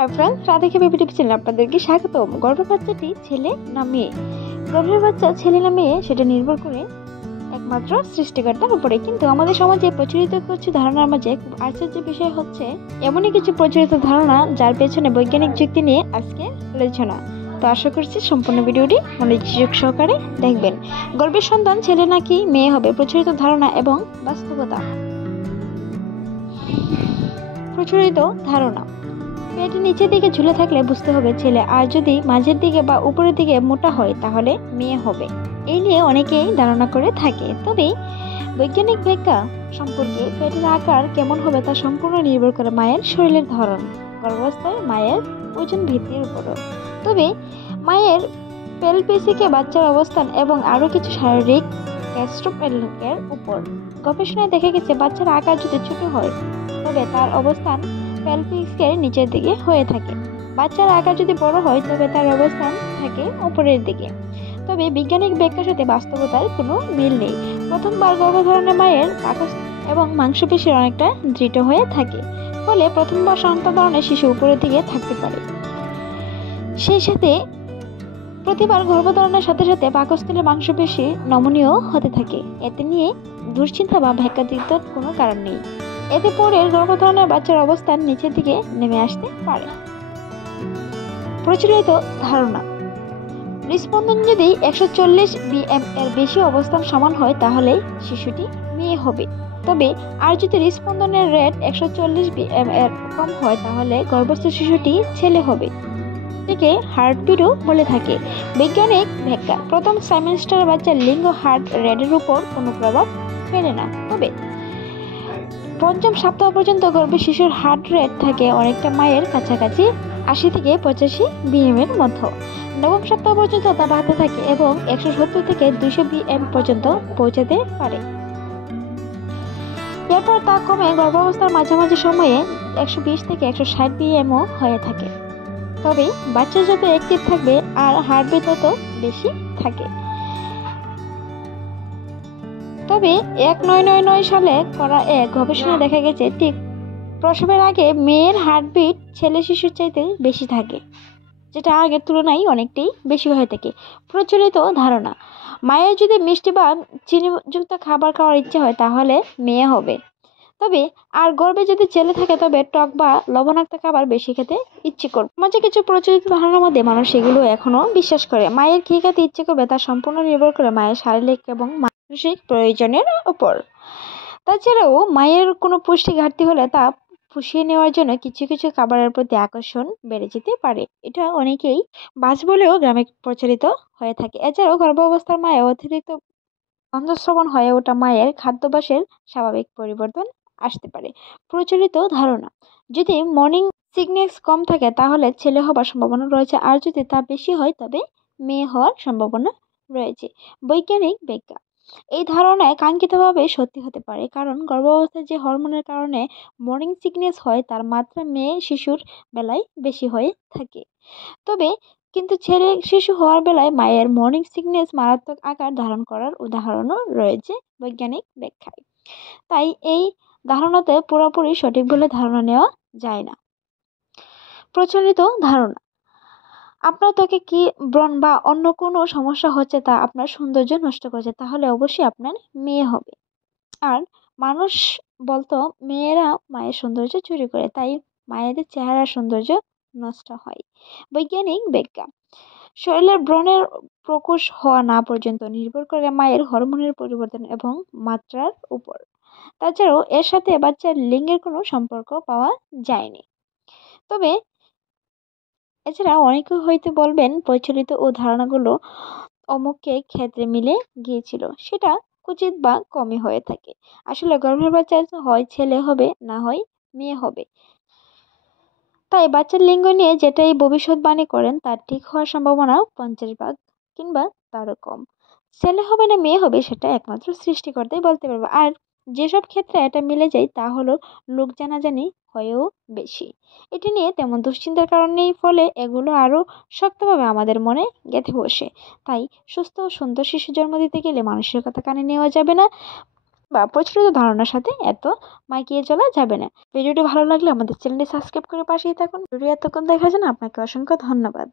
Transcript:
Hi friends, Radhe খেয়ে baby tips চ্যানেলে আপনাদেরকে স্বাগতম। গর্ভের বাচ্চাটি ছেলে না মেয়ে? গর্ভের বাচ্চা ছেলে না মেয়ে সেটা নির্ভর করে একমাত্র সৃষ্টিকর্তার উপরে। কিন্তু আমাদের সমাজে প্রচলিত কিছু ধারণার মাঝে খুব আশ্চর্য বিষয় হচ্ছে এমনই কিছু প্রচলিত ধারণা যার পেছনে বৈজ্ঞানিক যুক্তি নিয়ে আজকে আলোচনা। তো আশা করছি সম্পূর্ণ ভিডিওটি মনোযোগ সহকারে দেখবেন। গর্ভের সন্তান ছেলে নাকি মেয়ে হবে, প্রচলিত ধারণা এবং বাস্তবতা। প্রচলিত ধারণা: পেট নিচের দিকে ঝুলে থাকলে বুঝতে হবে ছেলে, আর যদি মাঝের দিকে বা উপরের দিকে মোটা হয় তাহলে মেয়ে হবে। এই নিয়ে অনেকেই ধারণা করে থাকে। তবে বৈজ্ঞানিক ব্যাখ্যা সম্পর্কে পেটের আকার কেমন হবে তা সম্পূর্ণ নির্ভর করে মায়ের শরীরের ধরন, গর্ভাবস্থায় মায়ের ওজন ভিত্তির উপরও। তবে মায়ের পেলভিসে বাচ্চার অবস্থান এবং আরও কিছু শারীরিক গ্যাস্ট্রোপেলকের উপর। গবেষণায় দেখা গেছে বাচ্চার আকার যদি ছোট হয় তবে তার অবস্থান পেলভিসের নিচের দিকে হয়ে থাকে। বাচ্চার আকার যদি বড় হয় তবে তার অবস্থান থাকে উপরের দিকে। তবে বৈজ্ঞানিক ব্যাখ্যার সাথে বাস্তবতার কোনো মিল নেই। প্রথমবার গর্ভধারণে মায়ের পাকস্থলী এবং মাংসপেশি অনেকটা দৃঢ় হয়ে থাকে, ফলে প্রথমবার সন্তান ধারণে শিশু উপরের দিকে থাকতে পারে। সেই সাথে প্রতিবার গর্ভধারণের সাথে সাথে পাকস্থলীর মাংসপেশি নমনীয় হতে থাকে। এতে নিয়ে দুশ্চিন্তা বা ব্যাখ্যাতীত কোনো কারণ নেই। এতে পরের গর্ভধারণের বাচ্চার অবস্থান নিচের দিকে নেমে আসতে পারে। প্রচলিত ধারণা: হৃদস্পন্দন যদি 140 BM এর বেশি অবস্থান সমান হয় তাহলে শিশুটি মেয়ে হবে। তবে আর যদি হৃদস্পন্দনের রেট 140 BM এর কম হয় তাহলে গর্ভস্থ শিশুটি ছেলে হবে। একে হার্টবিটও বলে থাকে। বৈজ্ঞানিক ব্যাখ্যা: প্রথম সেমিস্টার বাচ্চার লিঙ্গ হার্ট রেটের উপর কোনো প্রভাব ফেলে না। তবে পঞ্চম সপ্তাহ পর্যন্ত গর্ভে শিশুর হার্ট রেট থাকে অনেকটা মায়ের কাছাকাছি 80 থেকে 85 BM এর মতো। নবম সপ্তাহ পর্যন্ত তা বাড়তে থাকে এবং 170 থেকে 200 BM পর্যন্ত পৌঁছাতে পারে। এরপর তা কমে গর্ভাবস্থার মাঝামাঝি সময়ে 120 থেকে 160 BM হয়ে থাকে। তবে বাচ্চা যত অ্যাক্টিভ থাকবে আর হার্টবিট তত বেশি থাকে। তবে 1999 সালে করা এক গবেষণায় দেখা গেছে ঠিক প্রসবের আগে মেয়ের হার্টবিট ছেলে শিশুর চাইতে বেশি থাকে, যেটা আগের তুলনায় অনেকটাই বেশি হয়ে থাকে। প্রচলিত ধারণা: মায়ের যদি মিষ্টি বা চিনিযুক্ত খাবার খাওয়ার ইচ্ছে হয় তাহলে মেয়ে হবে। তবে আর গর্ভে যদি ছেলে থাকে তবে টক বা লবণাক্ত খাবার বেশি খেতে ইচ্ছে করবে। মাঝে কিছু প্রচলিত ধারণার মধ্যে মানুষ সেগুলো এখনো বিশ্বাস করে। মায়ের কী খেতে ইচ্ছে করবে তা সম্পূর্ণ নির্ভর করে মায়ের শারীরিক এবং মানসিক প্রয়োজনের উপর। তাছাড়াও মায়ের কোনো পুষ্টি ঘাটতি হলে তা পুষিয়ে নেওয়ার জন্য কিছু কিছু খাবারের প্রতি আকর্ষণ বেড়ে যেতে পারে। এটা অনেকেই বাস বলেও গ্রামে প্রচলিত হয়ে থাকে। এছাড়াও গর্ভাবস্থার মায়ের অতিরিক্ত গন্ধশ্রবণ হয়ে ওঠা মায়ের খাদ্যাভ্যাসের স্বাভাবিক পরিবর্তন আসতে পারে। প্রচলিত ধারণা: যদি মর্নিং সিকনেস কম থাকে তাহলে ছেলে হবার সম্ভাবনা রয়েছে, আর যদি তা বেশি হয় তবে মেয়ে হওয়ার সম্ভাবনা রয়েছে। বৈজ্ঞানিক ব্যাখ্যা: এই ধারণায় কাঙ্ক্ষিতভাবে সত্যি হতে পারে, কারণ গর্ভাবস্থায় যে হরমোনের কারণে মর্নিং সিকনেস হয় তার মাত্রা মেয়ে শিশুর বেলায় বেশি হয়ে থাকে। তবে কিন্তু ছেলে শিশু হওয়ার বেলায় মায়ের মর্নিং সিকনেস মারাত্মক আকার ধারণ করার উদাহরণও রয়েছে বৈজ্ঞানিক ব্যাখ্যায়। তাই এই ধারণাতে পুরোপুরি সঠিক বলে ধারণা নেওয়া যায় না। প্রচলিত ধারণা: আপনার ত্বকে কি ব্রণ বা অন্য কোনো সমস্যা হচ্ছে তা আপনার সৌন্দর্য নষ্ট করছে, তাহলে অবশ্যই আপনার মেয়ে হবে। আর মানুষ বলতো মেয়েরা মায়ের সৌন্দর্য চুরি করে, তাই মায়েদের চেহারার সৌন্দর্য নষ্ট হয়। বৈজ্ঞানিক ব্যাখ্যা: শরীরের ব্রণের প্রকোষ হওয়া না পর্যন্ত নির্ভর করে মায়ের হরমোনের পরিবর্তন এবং মাত্রার উপর। তাছাড়াও এর সাথে বাচ্চার লিঙ্গের কোনো সম্পর্ক পাওয়া যায়নি। তবে এছাড়া অনেকে হয়তো বলবেন প্রচলিত ও ধারণাগুলো অমুকের ক্ষেত্রে মিলে গিয়েছিল, সেটা উচিত বা কমই হয়ে থাকে। আসলে গর্ভের বাচ্চা হয় ছেলে হবে না হয় মেয়ে হবে। তাই বাচ্চার লিঙ্গ নিয়ে যেটাই ভবিষ্যৎবাণী করেন তার ঠিক হওয়ার সম্ভাবনা 50% কিংবা তারও কম। ছেলে হবে না মেয়ে হবে সেটা একমাত্র সৃষ্টিকর্তাই বলতে পারবে। আর যেসব ক্ষেত্রে এটা মিলে যায় তা হলো লোক জানাজানি হয়েও বেশি। এটি নিয়ে তেমন দুশ্চিন্তার কারণ নেই, ফলে এগুলো আরও শক্তভাবে আমাদের মনে গেঁথে বসে। তাই সুস্থ ও সুন্দর শিশু জন্ম দিতে গেলে মানসিকতা কানে নেওয়া যাবে না। বা প্রচলিত ধারণার সাথে এত মাইকিয়ে চলা যাবে না। ভিডিওটি ভালো লাগলে আমাদের চ্যানেলটি সাবস্ক্রাইব করে পাশেই থাকুন। ভিডিও এতক্ষণ দেখার জন্য আপনাকে অসংখ্য ধন্যবাদ।